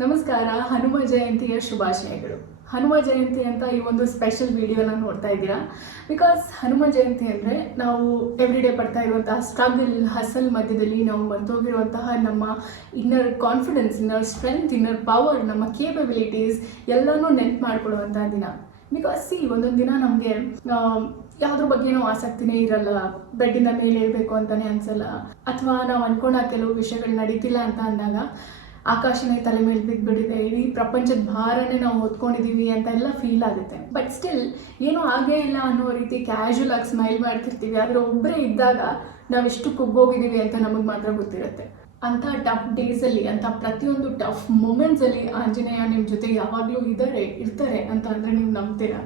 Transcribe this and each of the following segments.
ನಮಸ್ಕಾರ. ಹನುಮ ಜಯಂತಿಯ ಶುಭಾಶಯಗಳು. ಹನುಮ ಜಯಂತಿ ಅಂತ ಈ ಒಂದು ಸ್ಪೆಷಲ್ ವಿಡಿಯೋನ ನೋಡ್ತಾ ಇದ್ದೀರಾ. ಬಿಕಾಸ್ ಹನುಮ ಜಯಂತಿ ಅಂದರೆ ನಾವು ಎವ್ರಿಡೇ ಪಡ್ತಾ ಇರುವಂತಹ ಸ್ಟ್ರಗಲ್ ಹಸಲ್ ಮಧ್ಯದಲ್ಲಿ ನಾವು ಮರ್ತೋಗಿರುವಂತಹ ನಮ್ಮ inner confidence, inner strength, inner power, ನಮ್ಮ ಕೇಪಬಿಲಿಟೀಸ್ ಎಲ್ಲನೂ ನೆನ್ಪು ಮಾಡ್ಕೊಳ್ಳುವಂತಹ ದಿನ. ಬಿಕಾಸ್ ಒಂದೊಂದು ದಿನ ನಮಗೆ ಯಾವುದ್ರ ಬಗ್ಗೆನೂ ಆಸಕ್ತಿನೇ ಇರಲ್ಲ, ಬೆಡ್ಡಿನ ಮೇಲೆ ಇರಬೇಕು ಅಂತಲೇ ಅನಿಸಲ್ಲ, ಅಥವಾ ನಾವು ಅಂದ್ಕೊಂಡ ಕೆಲವು ವಿಷಯಗಳು ನಡೀತಿಲ್ಲ ಅಂತ ಅಂದಾಗ ಆಕಾಶನೇ ತಲೆ ಮೇಲೆ ಬಿದ್ದುಬಿಟ್ಟಿದೆ, ಇಡೀ ಪ್ರಪಂಚದ ಭಾರನೇ ನಾವು ಹೊತ್ಕೊಂಡಿದ್ದೀವಿ ಅಂತ ಎಲ್ಲ ಫೀಲ್ ಆಗುತ್ತೆ. ಬಟ್ ಸ್ಟಿಲ್ ಏನೂ ಆಗೇ ಇಲ್ಲ ಅನ್ನೋ ರೀತಿ ಕ್ಯಾಶುವಲ್ ಆಗಿ ಸ್ಮೈಲ್ ಮಾಡ್ತಿರ್ತೀವಿ. ಆದರೆ ಒಬ್ಬರೇ ಇದ್ದಾಗ ನಾವೆಷ್ಟು ಕುಗ್ಗೋಗಿದ್ದೀವಿ ಅಂತ ನಮಗೆ ಮಾತ್ರ ಗೊತ್ತಿರುತ್ತೆ. ಅಂಥ ಟಫ್ ಡೇಸಲ್ಲಿ, ಅಂಥ ಪ್ರತಿಯೊಂದು ಟಫ್ ಮೂಮೆಂಟ್ಸಲ್ಲಿ ಆಂಜನೇಯ ನಿಮ್ಮ ಜೊತೆ ಯಾವಾಗಲೂ ಇರ್ತಾರೆ ಅಂತ ಅಂದರೆ ನೀವು ನಂಬ್ತೀರಾ?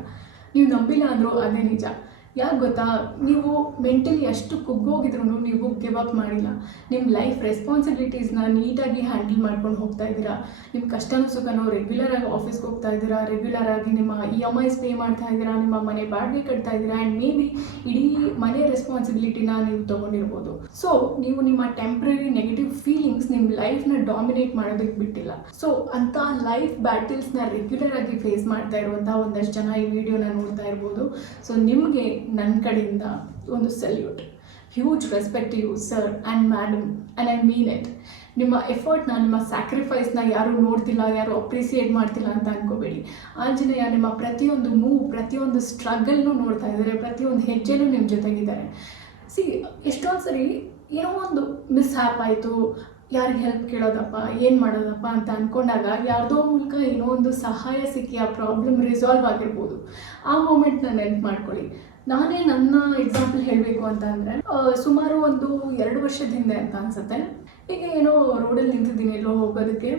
ನೀವು ನಂಬಿಲ್ಲ ಅಂದರೂ ಅದೇ ನಿಜ. ಯಾಕೆ ಗೊತ್ತಾ, ನೀವು ಮೆಂಟಲಿ ಎಷ್ಟು ಕುಗ್ಗೋಗಿದ್ರು ನೀವು ಗಿವ್ ಅಪ್ ಮಾಡಿಲ್ಲ. ನಿಮ್ಮ ಲೈಫ್ ರೆಸ್ಪಾನ್ಸಿಬಿಲಿಟೀಸ್ನ ನೀಟಾಗಿ ಹ್ಯಾಂಡಲ್ ಮಾಡ್ಕೊಂಡು ಹೋಗ್ತಾ ಇದ್ದೀರಾ. ನಿಮ್ಮ ಕಷ್ಟನೂ ಸುಖನೂ ರೆಗ್ಯುಲರಾಗಿ ಆಫೀಸ್ಗೆ ಹೋಗ್ತಾ ಇದ್ದೀರಾ, ರೆಗ್ಯುಲರಾಗಿ ನಿಮ್ಮ EMIs ಪೇ ಮಾಡ್ತಾ ಇದ್ದೀರಾ, ನಿಮ್ಮ ಮನೆ ಬಾಡಿಗೆ ಕಟ್ತಾ ಇದ್ದೀರಾ, ಆ್ಯಂಡ್ ಮೇ ಬಿ ಇಡೀ ಮನೆ ರೆಸ್ಪಾನ್ಸಿಬಿಲಿಟಿನ ನೀವು ತೊಗೊಂಡಿರ್ಬೋದು. ಸೊ ನೀವು ನಿಮ್ಮ ಟೆಂಪ್ರರಿ ನೆಗೆಟಿವ್ ಫೀಲಿಂಗ್ಸ್ ನಿಮ್ಮ ಲೈಫ್ನ ಡಾಮಿನೇಟ್ ಮಾಡೋದಕ್ಕೆ ಬಿಟ್ಟಿಲ್ಲ. ಸೊ ಅಂಥ ಲೈಫ್ ಬ್ಯಾಟಲ್ಸ್ನ ರೆಗ್ಯುಲರ್ ಆಗಿ ಫೇಸ್ ಮಾಡ್ತಾ ಇರುವಂಥ ಒಂದಷ್ಟು ಜನ ಈ ವಿಡಿಯೋನ ನೋಡ್ತಾ ಇರ್ಬೋದು. ಸೊ ನಿಮಗೆ ನನ್ನ ಕಡೆಯಿಂದ ಒಂದು salute, huge respect you sir and madam, and I mean it. ನಿಮ್ಮ ಎಫರ್ಟ್ನ, ನಿಮ್ಮ ಸ್ಯಾಕ್ರಿಫೈಸ್ನ ಯಾರೂ ನೋಡ್ತಿಲ್ಲ, ಯಾರೂ ಅಪ್ರಿಸಿಯೇಟ್ ಮಾಡ್ತಿಲ್ಲ ಅಂತ ಅನ್ಕೋಬೇಡಿ. ಆಂಜನೇಯ ನಿಮ್ಮ ಪ್ರತಿಯೊಂದು ಮೂವ್, ಪ್ರತಿಯೊಂದು ಸ್ಟ್ರಗಲ್ನೂ ನೋಡ್ತಾ ಇದ್ದಾರೆ, ಪ್ರತಿಯೊಂದು ಹೆಜ್ಜೆನೂ ನಿಮ್ಮ ಜೊತೆಗಿದ್ದಾರೆ. ಎಷ್ಟೊಂದು ಸರಿ ಏನೋ ಒಂದು ಮಿಸ್ ಹ್ಯಾಪ್ ಆಯಿತು, ಯಾರಿಗೆ ಹೆಲ್ಪ್ ಕೇಳೋದಪ್ಪ, ಏನು ಮಾಡೋದಪ್ಪ ಅಂತ ಅಂದ್ಕೊಂಡಾಗ ಯಾರ್ದೋ ಮೂಲಕ ಏನೋ ಒಂದು ಸಹಾಯ ಸಿಕ್ಕಿ ಆ ಪ್ರಾಬ್ಲಮ್ ರಿಸಾಲ್ವ್ ಆಗಿರ್ಬೋದು. ಆ ಮೂಮೆಂಟ್ನ ನೆನ್ಪು ಮಾಡ್ಕೊಳ್ಳಿ. ನಾನೇ ನನ್ನ ಎಕ್ಸಾಂಪಲ್ ಹೇಳಬೇಕು ಅಂತ ಅಂದರೆ, ಸುಮಾರು ಒಂದು 2 ವರ್ಷದ ಹಿಂದೆ ಅಂತ ಅನಿಸುತ್ತೆ, ಹೀಗೆ ಏನೋ ರೋಡಲ್ಲಿ ನಿಂತಿದ್ದೀನಿ ಎಲ್ಲೋ ಹೋಗೋದಕ್ಕೆ.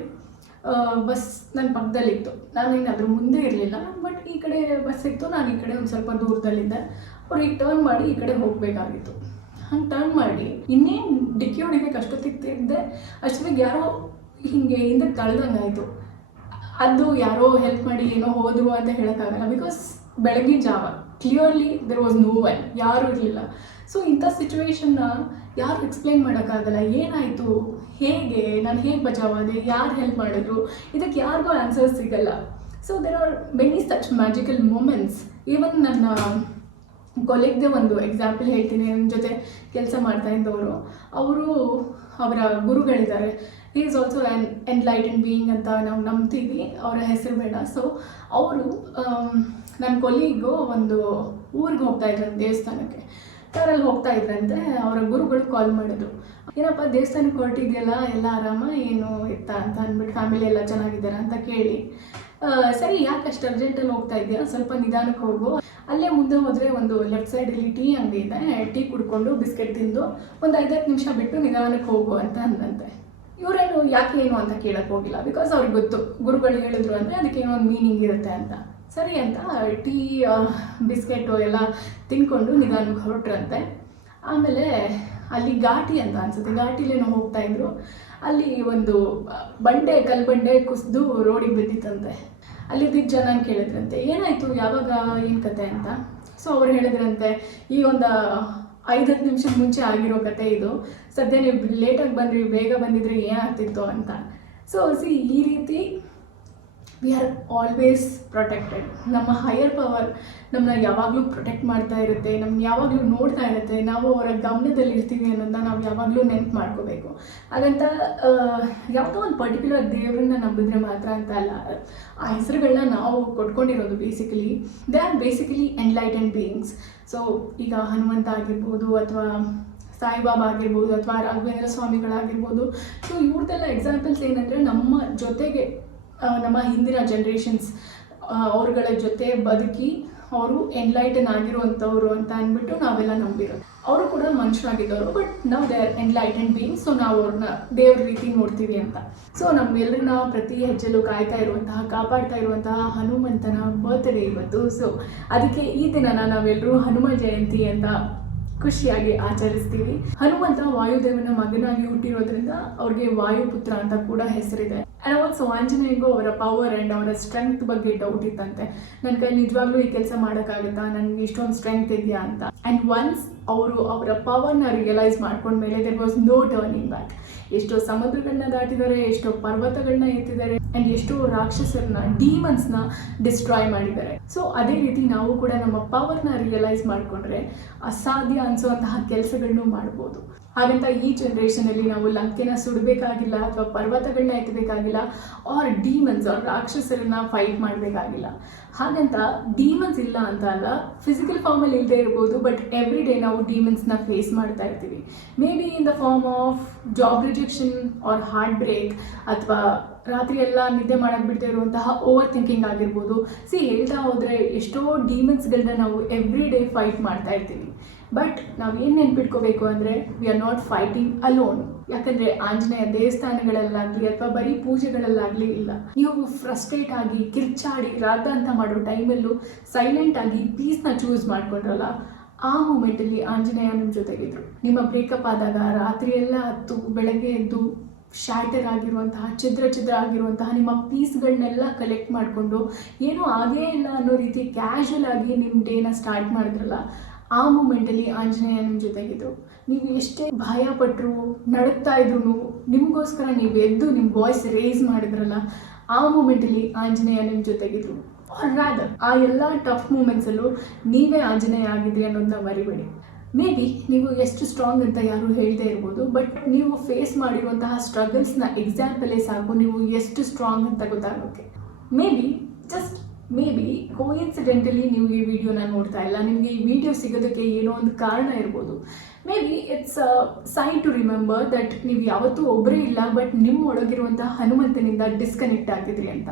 ಬಸ್ ನನ್ನ ಪಕ್ಕದಲ್ಲಿತ್ತು, ನಾನೇನು ಅದ್ರ ಮುಂದೆ ಇರಲಿಲ್ಲ, ಬಟ್ ಈ ಕಡೆ ಬಸ್ ಇತ್ತು, ನಾನು ಈ ಕಡೆ ಒಂದು ಸ್ವಲ್ಪ ದೂರದಲ್ಲಿದ್ದೆ. ಅವ್ರಿಗೆ ಟರ್ನ್ ಮಾಡಿ ಈ ಕಡೆ ಹೋಗಬೇಕಾಗಿತ್ತು. ಹಂಗೆ ಟರ್ನ್ ಮಾಡಿ ಇನ್ನೇನು ಡಿಕ್ಕಿ ಹೊಡಿಬೇಕು ಅಷ್ಟೊತ್ತಿಗೆ ತಿದ್ದೆ, ಅಷ್ಟೊತ್ತಿಗೆ ಯಾರೋ ಹೀಗೆ ಹಿಂದಕ್ಕೆ ತಳ್ದಂಗೆ ಆಯಿತು. ಅದು ಯಾರೋ ಹೆಲ್ಪ್ ಮಾಡಿ ಏನೋ ಹೋದ್ರು ಅಂತ ಹೇಳೋಕ್ಕಾಗಲ್ಲ. ಬಿಕಾಸ್ ಬೆಳಗಿನ ಜಾವ clearly there was no one, ಯಾರೂ ಇರಲಿಲ್ಲ. ಸೊ ಇಂಥ ಸಿಚುವೇಶನ್ನ ಯಾರು ಎಕ್ಸ್ಪ್ಲೇನ್ ಮಾಡೋಕ್ಕಾಗಲ್ಲ. ಏನಾಯಿತು, ಹೇಗೆ ನಾನು ಹೇಗೆ ಬಚಾವಾದೆ, ಯಾರು ಹೆಲ್ಪ್ ಮಾಡಿದ್ರು, ಇದಕ್ಕೆ ಯಾರಿಗೂ ಆನ್ಸರ್ಸ್ ಸಿಗಲ್ಲ. So there are many such magical moments. Even ನನ್ನ ಕೊಲೆಗ್ದೆ ಒಂದು ಎಕ್ಸಾಂಪಲ್ ಹೇಳ್ತೀನಿ. ನನ್ನ ಜೊತೆ ಕೆಲಸ ಮಾಡ್ತಾ ಇದ್ದವರು, ಅವರ ಗುರುಗಳಿದ್ದಾರೆ. He is also an enlightened being ಅಂತ ನಾವು ನಂಬ್ತೀವಿ, ಅವರ ಹೆಸರು ಬೇಡ. ಸೊ ಅವರು ನನ್ನ ಕೊಲೀಗು ಒಂದು ಊರಿಗೆ ಹೋಗ್ತಾ ಇದ್ರಂತೆ, ದೇವಸ್ಥಾನಕ್ಕೆ. ಕಾರಲ್ಲಿ ಹೋಗ್ತಾ ಇದ್ರಂತೆ. ಅವರ ಗುರುಗಳು ಕಾಲ್ ಮಾಡಿದ್ರು, ಏನಪ್ಪ ದೇವಸ್ಥಾನಕ್ಕೆ ಹೊರಟಿದೆಯಲ್ಲ, ಎಲ್ಲ ಆರಾಮ, ಏನು ಇತ್ತ ಅಂತ ಅಂದ್ಬಿಟ್ಟು, ಫ್ಯಾಮಿಲಿ ಎಲ್ಲ ಚೆನ್ನಾಗಿದ್ದಾರೆ ಅಂತ ಕೇಳಿ, ಸರಿ ಯಾಕೆ ಅಷ್ಟು ಅರ್ಜೆಂಟಲ್ಲಿ ಹೋಗ್ತಾ ಇದೆಯಾ, ಸ್ವಲ್ಪ ನಿಧಾನಕ್ಕೆ ಹೋಗು, ಅಲ್ಲೇ ಮುಂದೆ ಹೋದರೆ ಒಂದು ಲೆಫ್ಟ್ ಸೈಡಲ್ಲಿ ಟೀ ಅಂಗಡಿ ಇದೆ, ಟೀ ಕುಡ್ಕೊಂಡು ಬಿಸ್ಕೆಟ್ ತಿಂದು ಒಂದು 5-10 ನಿಮಿಷ ಬಿಟ್ಟು ನಿಧಾನಕ್ಕೆ ಹೋಗು ಅಂತ ಅಂದಂತೆ. ಇವರೇನು ಯಾಕೆ ಏನು ಅಂತ ಕೇಳಕ್ಕೆ ಹೋಗಿಲ್ಲ. ಬಿಕಾಸ್ ಅವ್ರಿಗೆ ಗೊತ್ತು, ಗುರುಗಳು ಹೇಳಿದ್ರು ಅಂದರೆ ಅದಕ್ಕೇನೋ ಒಂದು ಮೀನಿಂಗ್ ಇರುತ್ತೆ ಅಂತ. ಸರಿ ಅಂತ ಟೀ ಬಿಸ್ಕೆಟು ಎಲ್ಲ ತಿನ್ಕೊಂಡು ನಿಧಾನಕ್ಕೆ ಹೊರಟ್ರಂತೆ. ಆಮೇಲೆ ಅಲ್ಲಿ ಘಾಟಿ ಅಂತ ಅನಿಸುತ್ತೆ, ಘಾಟಿಲೇನೋ ಹೋಗ್ತಾಯಿದ್ರು. ಅಲ್ಲಿ ಒಂದು ಕಲ್ಲು ಬಂಡೆ ಕುಸಿದು ರೋಡಿಗೆ ಬಿದ್ದಿತ್ತಂತೆ. ಅಲ್ಲಿದ್ದ ಜನ ಕೇಳಿದ್ರಂತೆ, ಏನಾಯಿತು, ಯಾವಾಗ, ಏನು ಕತೆ ಅಂತ. ಸೊ ಅವ್ರು ಹೇಳಿದ್ರಂತೆ, ಈ ಒಂದು 5-10 ನಿಮಿಷದ ಮುಂಚೆ ಆಗಿರೋ ಕತೆ ಇದು, ಸದ್ಯ ನೀವು ಲೇಟಾಗಿ ಬಂದ್ರಿ, ಬೇಗ ಬಂದಿದ್ರೆ ಏನಾಗ್ತಿತ್ತು ಅಂತ. ಸೊ ಈ ರೀತಿ ವಿ ಆರ್ ಆಲ್ವೇಸ್ ಪ್ರೊಟೆಕ್ಟೆಡ್. ನಮ್ಮ ಹೈಯರ್ ಪವರ್ ನಮ್ಮನ್ನ ಯಾವಾಗಲೂ ಪ್ರೊಟೆಕ್ಟ್ ಮಾಡ್ತಾ ಇರುತ್ತೆ, ನಮ್ಮನ್ನ ಯಾವಾಗಲೂ ನೋಡ್ತಾ ಇರುತ್ತೆ. ನಾವು ಅವರ ಗಮನದಲ್ಲಿ ಇರ್ತೀವಿ ಅನ್ನೋದನ್ನ ನಾವು ಯಾವಾಗಲೂ ನೆನ್ಪು ಮಾಡ್ಕೋಬೇಕು. ಹಾಗಂತ ಯಾವುದೋ ಒಂದು ಪರ್ಟಿಕ್ಯುಲರ್ ದೇವರನ್ನ ನಂಬಿದ್ರೆ ಮಾತ್ರ ಅಂತ ಅಲ್ಲ, ಆ ಹೆಸರುಗಳನ್ನ ನಾವು ಕೊಟ್ಕೊಂಡಿರೋದು they are basically enlightened beings. So ಈಗ ಹನುಮಂತ ಆಗಿರ್ಬೋದು, ಅಥವಾ ಸಾಯಿಬಾಬಾ ಆಗಿರ್ಬೋದು, ಅಥವಾ ರಾಘವೇಂದ್ರ ಸ್ವಾಮಿಗಳಾಗಿರ್ಬೋದು. ಸೊ ಇವ್ರದ್ದೆಲ್ಲ ಎಕ್ಸಾಂಪಲ್ಸ್ ಏನಂದರೆ, ನಮ್ಮ ಜೊತೆಗೆ ನಮ್ಮ ಹಿಂದಿನ ಜನ್ರೇಷನ್ಸ್ ಅವ್ರಗಳ ಜೊತೆ ಬದುಕಿ ಅವರು ಎನ್ಲೈಟನ್ ಆಗಿರುವಂಥವ್ರು ಅಂತ ಅಂದ್ಬಿಟ್ಟು ನಾವೆಲ್ಲ ನಂಬಿರೋದು. ಅವರು ಕೂಡ ಮನುಷ್ಯರಾಗಿದ್ದವರು, ಬಟ್ ನಾವು they are enlightened beings. So ನಾವು ಅವ್ರನ್ನ ದೇವ್ರ ರೀತಿ ನೋಡ್ತೀವಿ ಅಂತ. ಸೊ ನಮ್ಮೆಲ್ಲರನ್ನ ಪ್ರತಿ ಹೆಜ್ಜೆಲ್ಲೂ ಕಾಪಾಡ್ತಾ ಇರುವಂತಹ ಹನುಮಂತನ ಬರ್ತ್ಡೇ ಇವತ್ತು. ಸೊ ಅದಕ್ಕೆ ಈ ದಿನನ ನಾವೆಲ್ಲರೂ ಹನುಮ ಜಯಂತಿ ಅಂತ ಖುಷಿಯಾಗಿ ಆಚರಿಸ್ತೀವಿ. ಹನುಮಂತ ವಾಯುದೇವನ ಮಗನಾಗಿ ಹುಟ್ಟಿರೋದ್ರಿಂದ ಅವ್ರಿಗೆ ವಾಯುಪುತ್ರ ಅಂತ ಕೂಡ ಹೆಸರಿದೆ. ಆ್ಯಂಡ್ ಆಲ್ಸೋ ಆಂಜನೇಯಗೂ ಅವರ ಪವರ್ ಆ್ಯಂಡ್ ಅವರ ಸ್ಟ್ರೆಂತ್ ಬಗ್ಗೆ ಡೌಟ್ ಇತ್ತಂತೆ. ನನ್ನ ಕೈ ನಿಜವಾಗ್ಲೂ ಈ ಕೆಲಸ ಮಾಡೋಕ್ಕಾಗುತ್ತಾ, ನನಗೆ ಇಷ್ಟೊಂದು ಸ್ಟ್ರೆಂತ್ ಇದೆಯಾ ಅಂತ. ಆ್ಯಂಡ್ ಒನ್ಸ್ ಅವರು ಅವರ ಪವರ್ನ ರಿಯಲೈಸ್ ಮಾಡ್ಕೊಂಡ್ಮೇಲೆ there was no turning back. ಎಷ್ಟೋ ಸಮುದ್ರಗಳನ್ನ ದಾಟಿದ್ದಾರೆ, ಎಷ್ಟೋ ಪರ್ವತಗಳನ್ನ ಎತ್ತಿದ್ದಾರೆ, ಆ್ಯಂಡ್ ಎಷ್ಟೋ ರಾಕ್ಷಸರನ್ನ, ಡೀಮನ್ಸ್ನ ಡಿಸ್ಟ್ರಾಯ್ ಮಾಡಿದ್ದಾರೆ. ಸೊ ಅದೇ ರೀತಿ ನಾವು ಕೂಡ ನಮ್ಮ ಪವರ್ನ ರಿಯಲೈಸ್ ಮಾಡಿಕೊಂಡ್ರೆ ಅಸಾಧ್ಯ ಅನಿಸುವಂತಹ ಕೆಲಸಗಳನ್ನು ಮಾಡ್ಬೋದು. ಹಾಗಂತ ಈ ಜನ್ರೇಷನಲ್ಲಿ ನಾವು ಲಂಕೆನ ಸುಡಬೇಕಾಗಿಲ್ಲ ಅಥವಾ ಪರ್ವತಗಳನ್ನ ಎತ್ತಬೇಕಾಗಿಲ್ಲ, ಆರ್ ಡೀಮನ್ಸ್ ಆರ್ ರಾಕ್ಷಸರನ್ನ ಫೈಟ್ ಮಾಡಬೇಕಾಗಿಲ್ಲ. ಹಾಗಂತ ಡೀಮನ್ಸ್ ಇಲ್ಲ ಅಂತ ಅಲ್ಲ, ಫಿಸಿಕಲ್ ಫಾರ್ಮಲ್ಲಿ ಇಲ್ಲದೆ ಇರ್ಬೋದು, ಬಟ್ ಎವ್ರಿ ಡೇ ನಾವು ಡೀಮನ್ಸ್ನ ಫೇಸ್ ಮಾಡ್ತಾ ಇರ್ತೀವಿ. Maybe in the form of job rejection or heartbreak, ಅಥವಾ ರಾತ್ರಿ ಎಲ್ಲ ನಿದ್ದೆ ಮಾಡೋಕ್ಕೆ ಬಿಡ್ತಾ ಇರುವಂತಹ ಓವರ್ ಥಿಂಕಿಂಗ್ ಆಗಿರ್ಬೋದು. ಹೇಳ್ತಾ ಹೋದರೆ ಎಷ್ಟೋ ಡೀಮನ್ಸ್ಗಳನ್ನ ನಾವು ಎವ್ರಿ ಡೇ ಫೈಟ್ ಮಾಡ್ತಾ ಇರ್ತೀವಿ. ಬಟ್ ನಾವು ಏನು ನೆನ್ಪಿಟ್ಕೋಬೇಕು ಅಂದರೆ we are not fighting alone. ಯಾಕಂದರೆ ಆಂಜನೇಯ ದೇವಸ್ಥಾನಗಳಲ್ಲಾಗಲಿ ಅಥವಾ ಬರೀ ಪೂಜೆಗಳಲ್ಲಾಗಲಿ ಇಲ್ಲ. ನೀವು ಫ್ರಸ್ಟ್ರೇಟ್ ಆಗಿ ಕಿರ್ಚಾಡಿ ರಾಧ ಅಂತ ಮಾಡೋ ಟೈಮಲ್ಲೂ ಸೈಲೆಂಟ್ ಆಗಿ ಪೀಸ್ನ ಚೂಸ್ ಮಾಡ್ಕೊಂಡ್ರಲ್ಲ, ಆ ಮೂಮೆಂಟಲ್ಲಿ ಆಂಜನೇಯ ನಿಮ್ಮ ಜೊತೆಗಿದ್ರು. ನಿಮ್ಮ ಬ್ರೇಕಪ್ ಆದಾಗ ರಾತ್ರಿ ಎಲ್ಲ ಹತ್ತು ಬೆಳಗ್ಗೆ ಎದ್ದು ಶಾಟರ್ ಆಗಿರುವಂತಹ ಛಿದ್ರ ಆಗಿರುವಂತಹ ನಿಮ್ಮ ಪೀಸ್ಗಳನ್ನೆಲ್ಲ ಕಲೆಕ್ಟ್ ಮಾಡಿಕೊಂಡು ಏನೂ ಆಗೇ ಇಲ್ಲ ಅನ್ನೋ ರೀತಿ ಕ್ಯಾಶುವಲ್ ಆಗಿ ನಿಮ್ಮ ಡೇನ ಸ್ಟಾರ್ಟ್ ಮಾಡಿದ್ರಲ್ಲ, ಆ ಮೂಮೆಂಟಲ್ಲಿ ಆಂಜನೇಯ ನಿಮ್ಮ ಜೊತೆಗಿದ್ರು. ನೀವು ಎಷ್ಟೇ ಭಯ ಪಟ್ಟರು, ನಡುತ್ತಾ ಇದ್ರು, ನಿಮಗೋಸ್ಕರ ನೀವು ಎದ್ದು ನಿಮ್ಮ ವಾಯ್ಸ್ ರೇಸ್ ಮಾಡಿದ್ರಲ್ಲ, ಆ ಮೂಮೆಂಟಲ್ಲಿ ಆಂಜನೇಯ ನಿಮ್ಮ ಜೊತೆಗಿದ್ರು. ರಾದರ್ ಆ ಎಲ್ಲ ಟಫ್ ಮೂಮೆಂಟ್ಸಲ್ಲೂ ನೀವೇ ಆಂಜನೇಯ ಆಗಿದ್ರಿ ಅನ್ನೋದನ್ನ ಮರಿಬೇಡಿ. ಮೇ ಬಿ ನೀವು ಎಷ್ಟು ಸ್ಟ್ರಾಂಗ್ ಅಂತ ಯಾರು ಹೇಳದೇ ಇರ್ಬೋದು, ಬಟ್ ನೀವು ಫೇಸ್ ಮಾಡಿರುವಂತಹ ಸ್ಟ್ರಗಲ್ಸ್ನ ಎಕ್ಸಾಂಪಲೇ ಸಾಕು ನೀವು ಎಷ್ಟು ಸ್ಟ್ರಾಂಗ್ ಅಂತ ಗೊತ್ತಾಗೋಕ್ಕೆ. ಮೇ ಬಿ ಕೋಇನ್ಸಿಡೆಂಟಲಿ ನೀವು ಈ ವಿಡಿಯೋನ ನೋಡ್ತಾ ಇಲ್ಲ, ನಿಮಗೆ ಈ ವಿಡಿಯೋ ಸಿಗೋದಕ್ಕೆ ಏನೋ ಒಂದು ಕಾರಣ ಇರ್ಬೋದು. Maybe it's a sign to remember that ನೀವು ಯಾವತ್ತೂ ಒಬ್ಬರೇ ಇಲ್ಲ, ಬಟ್ ನಿಮ್ಮ ಒಳಗಿರುವಂತಹ ಹನುಮಂತನಿಂದ ಡಿಸ್ಕನೆಕ್ಟ್ ಆಗಿದ್ರಿ ಅಂತ.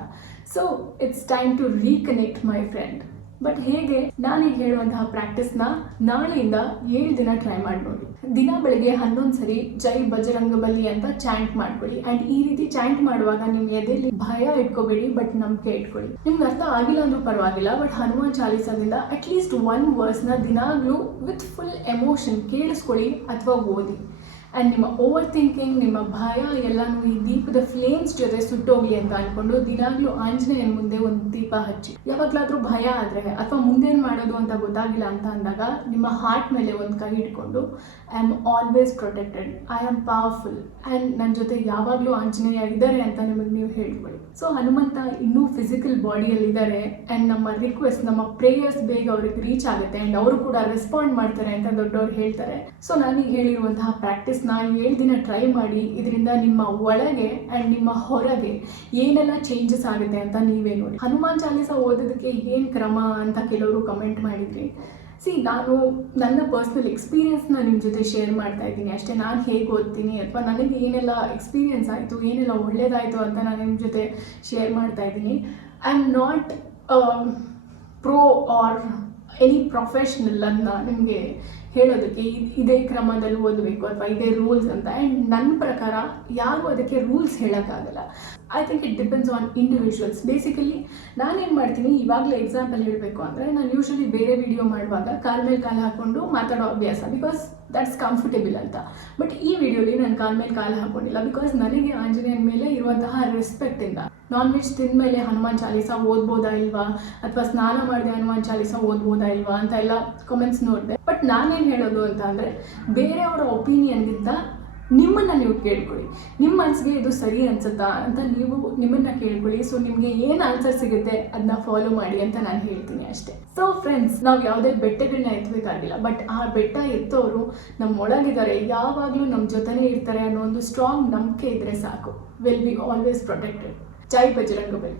So it's time to reconnect my friend. But ಹೇಗೆ? ನಾನೀಗ ಹೇಳುವಂತಹ ಪ್ರಾಕ್ಟೀಸ್ನ ನಾಳೆಯಿಂದ 7 ದಿನ ಟ್ರೈ ಮಾಡಿ ನೋಡಿ. ದಿನ ಬೆಳಗ್ಗೆ 11 ಸರಿ ಜೈ ಬಜರಂಗಬಲಿ ಅಂತ ಚಾಂಟ್ ಮಾಡ್ಕೊಳ್ಳಿ. ಆ್ಯಂಡ್ ಈ ರೀತಿ ಚಾಂಟ್ ಮಾಡುವಾಗ ನಿಮ್ಮ ಎದೆಯಲ್ಲಿ ಭಯ ಇಟ್ಕೋಬೇಡಿ, ಬಟ್ ನಂಬಿಕೆ ಇಟ್ಕೊಳ್ಳಿ. ನಿಮ್ಗೆ ಅರ್ಥ ಆಗಿಲ್ಲ ಅಂದ್ರೂ ಪರವಾಗಿಲ್ಲ, ಬಟ್ ಹನುಮಾನ್ ಚಾಲೀಸದಿಂದ ಅಟ್ಲೀಸ್ಟ್ 1 ವರ್ಸ್ನ ದಿನಾಗಲೂ ವಿತ್ ಫುಲ್ ಎಮೋಷನ್ ಕೇಳಿಸ್ಕೊಳ್ಳಿ ಅಥವಾ ಓದಿ. ಆ್ಯಂಡ್ ನಿಮ್ಮ ಓವರ್ ಥಿಂಕಿಂಗ್, ನಿಮ್ಮ ಭಯ ಎಲ್ಲನೂ ಈ ದೀಪದ ಫ್ಲೇಮ್ಸ್ ಜೊತೆ ಸುಟ್ಟೋಗ್ಲಿ ಅಂತ ಅಂದ್ಕೊಂಡು ದಿನಾಗಲೂ ಆಂಜನೇಯನ ಮುಂದೆ ಒಂದು ದೀಪ ಹಚ್ಚಿ. ಯಾವಾಗಲಾದರೂ ಭಯ ಆದರೆ ಅಥವಾ ಮುಂದೇನು ಮಾಡೋದು ಅಂತ ಗೊತ್ತಾಗಿಲ್ಲ ಅಂತ ಅಂದಾಗ ನಿಮ್ಮ ಹಾರ್ಟ್ ಮೇಲೆ ಒಂದು ಕೈ ಇಟ್ಕೊಂಡು I am always protected, I am powerful, and ನನ್ನ ಜೊತೆ ಯಾವಾಗಲೂ ಆಂಜನೇಯ ಇದ್ದಾರೆ ಅಂತ ನಿಮಗೆ ನೀವು ಹೇಳ್ಕೊಳ್ಳಿ. ಸೊ ಹನುಮಂತ ಇನ್ನೂ ಫಿಸಿಕಲ್ ಬಾಡಿಯಲ್ಲಿದ್ದಾರೆ, ಆ್ಯಂಡ್ ನಮ್ಮ ರಿಕ್ವೆಸ್ಟ್, ನಮ್ಮ ಪ್ರೇಯರ್ಸ್ ಬೇಗ ಅವ್ರಿಗೆ ರೀಚ್ ಆಗುತ್ತೆ, ಆ್ಯಂಡ್ ಅವರು ಕೂಡ ರೆಸ್ಪಾಂಡ್ ಮಾಡ್ತಾರೆ ಅಂತ ದೊಡ್ಡವ್ರು ಹೇಳ್ತಾರೆ. ಸೊ ನಾನೀಗ ಹೇಳಿರುವಂತಹ ಪ್ರಾಕ್ಟೀಸ್ನ 7 ದಿನ ಟ್ರೈ ಮಾಡಿ. ಇದರಿಂದ ನಿಮ್ಮ ಒಳಗೆ ಆ್ಯಂಡ್ ನಿಮ್ಮ ಹೊರಗೆ ಏನೆಲ್ಲ ಚೇಂಜಸ್ ಆಗುತ್ತೆ ಅಂತ ನೀವೇ ನೋಡಿ. ಹನುಮಾನ್ ಚಾಲೀಸ ಓದೋದಕ್ಕೆ ಏನು ಕ್ರಮ ಅಂತ ಕೆಲವರು ಕಮೆಂಟ್ ಮಾಡಿದ್ರಿ. ನಾನು ನನ್ನ ಪರ್ಸ್ನಲ್ ಎಕ್ಸ್ಪೀರಿಯನ್ಸ್ನ ನಿಮ್ಮ ಜೊತೆ ಶೇರ್ ಮಾಡ್ತಾ ಇದ್ದೀನಿ ಅಷ್ಟೇ. ನಾನು ಹೇಗೆ ಓದ್ತೀನಿ ಅಥವಾ ನನಗೆ ಏನೆಲ್ಲ ಎಕ್ಸ್ಪೀರಿಯನ್ಸ್ ಆಯಿತು, ಏನೆಲ್ಲ ಒಳ್ಳೆಯದಾಯಿತು ಅಂತ ನಾನು ನಿಮ್ಮ ಜೊತೆ ಶೇರ್ ಮಾಡ್ತಾ ಇದ್ದೀನಿ. I am not pro R any professional ಅನ್ನ ನಿಮಗೆ ಹೇಳೋದಕ್ಕೆ ಇದೇ ಕ್ರಮದಲ್ಲಿ ಓದಬೇಕು ಅಥವಾ ಇದೇ ರೂಲ್ಸ್ ಅಂತ. ಆ್ಯಂಡ್ ನನ್ನ ಪ್ರಕಾರ ಯಾರು ಅದಕ್ಕೆ ರೂಲ್ಸ್ ಹೇಳೋಕ್ಕಾಗಲ್ಲ. I think it depends on individuals. Basically ನಾನೇನು ಮಾಡ್ತೀನಿ, ಇವಾಗಲೇ ಎಕ್ಸಾಂಪಲ್ ಹೇಳಬೇಕು ಅಂದರೆ, ನಾನು ಯೂಶ್ವಲಿ ಬೇರೆ ವಿಡಿಯೋ ಮಾಡುವಾಗ ಕಾಲ ಮೇಲೆ ಕಾಲು ಹಾಕ್ಕೊಂಡು ಮಾತಾಡೋ ಅಭ್ಯಾಸ, ಬಿಕಾಸ್ ದಟ್ಸ್ ಕಂಫರ್ಟೇಬಲ್ ಅಂತ. ಬಟ್ ಈ ವಿಡಿಯೋಲಿ ನಾನು ಕಾಲ ಮೇಲೆ ಕಾಲು ಹಾಕ್ಕೊಂಡಿಲ್ಲ, ಬಿಕಾಸ್ ನನಗೆ ಆಂಜನೇಯನ ಮೇಲೆ ಇರುವಂತಹ ರೆಸ್ಪೆಕ್ಟಿಂದ. ನಾನ್ ವೆಜ್ ತಿಂದಮೇಲೆ ಹನುಮಾನ್ ಚಾಲೀಸ ಓದ್ಬೋದಾ ಇಲ್ವಾ, ಅಥವಾ ಸ್ನಾನ ಮಾಡಿದೆ ಹನುಮಾನ್ ಚಾಲೀಸ ಓದ್ಬೋದಾ ಇಲ್ವಾ ಅಂತ ಎಲ್ಲ ಕಮೆಂಟ್ಸ್ ನೋಡಿದೆ. ಬಟ್ ನಾನೇನು ಹೇಳೋದು ಅಂತ ಅಂದರೆ, ಬೇರೆಯವರ ಒಪಿನಿಯನ್ಗಿಂತ ನಿಮ್ಮನ್ನು ನೀವು ಕೇಳ್ಕೊಳ್ಳಿ. ನಿಮ್ಮ ಮನಸ್ಸಿಗೆ ಇದು ಸರಿ ಅನ್ಸುತ್ತಾ ಅಂತ ನೀವು ನಿಮ್ಮನ್ನು ಕೇಳ್ಕೊಳ್ಳಿ. ಸೊ ನಿಮಗೆ ಏನು ಆನ್ಸರ್ ಸಿಗುತ್ತೆ ಅದನ್ನ ಫಾಲೋ ಮಾಡಿ ಅಂತ ನಾನು ಹೇಳ್ತೀನಿ ಅಷ್ಟೇ. ಸೊ ಫ್ರೆಂಡ್ಸ್, ನಾವು ಯಾವುದೇ ಬೆಟ್ಟಗಳನ್ನ ಎತ್ತಬೇಕಾಗಿಲ್ಲ, ಬಟ್ ಆ ಬೆಟ್ಟ ಎತ್ತೋರು ನಮ್ಮ ಒಳಗಿದ್ದಾರೆ, ಯಾವಾಗಲೂ ನಮ್ಮ ಜೊತೆನೇ ಇರ್ತಾರೆ ಅನ್ನೋ ಒಂದು ಸ್ಟ್ರಾಂಗ್ ನಂಬಿಕೆ ಇದ್ದರೆ ಸಾಕು. Will be always protected. ಜೈ ಬಜರಂಗಬಲಿ.